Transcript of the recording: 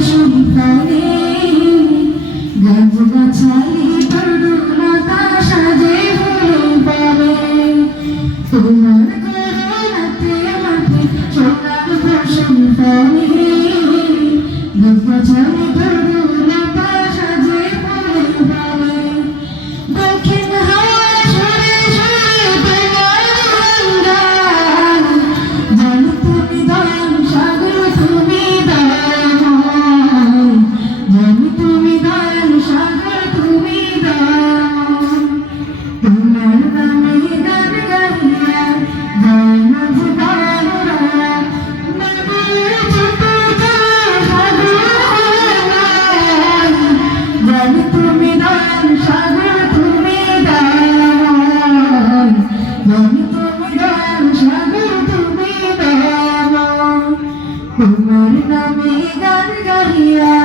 ফসল ফলে গাছ গাছালি তরুলতা সাজে ফুলে ফলে তোমার করুণাতে মাঠে সোনার ফসল ফলে গাছ গাছালি তরুলতা সাজে ফুলে ফলে দক্ষিণ হাওয়া সুরে সুরে তোমার গান জানি তুমি দয়াল সাগর তুমি দয়াময় জানি তুমি দয়াল সাগর তুমি দয়াময় তোমার নামে গান গাইয়া যায় মাঝে দয়ালুরা নদীর ছোট সাগর জানি তুমি দয়াল সাগর তুমি দয়াময় জানি তুমি দয়াল সাগর তুমি দয়াময় তোমার নামে গান গাইয়া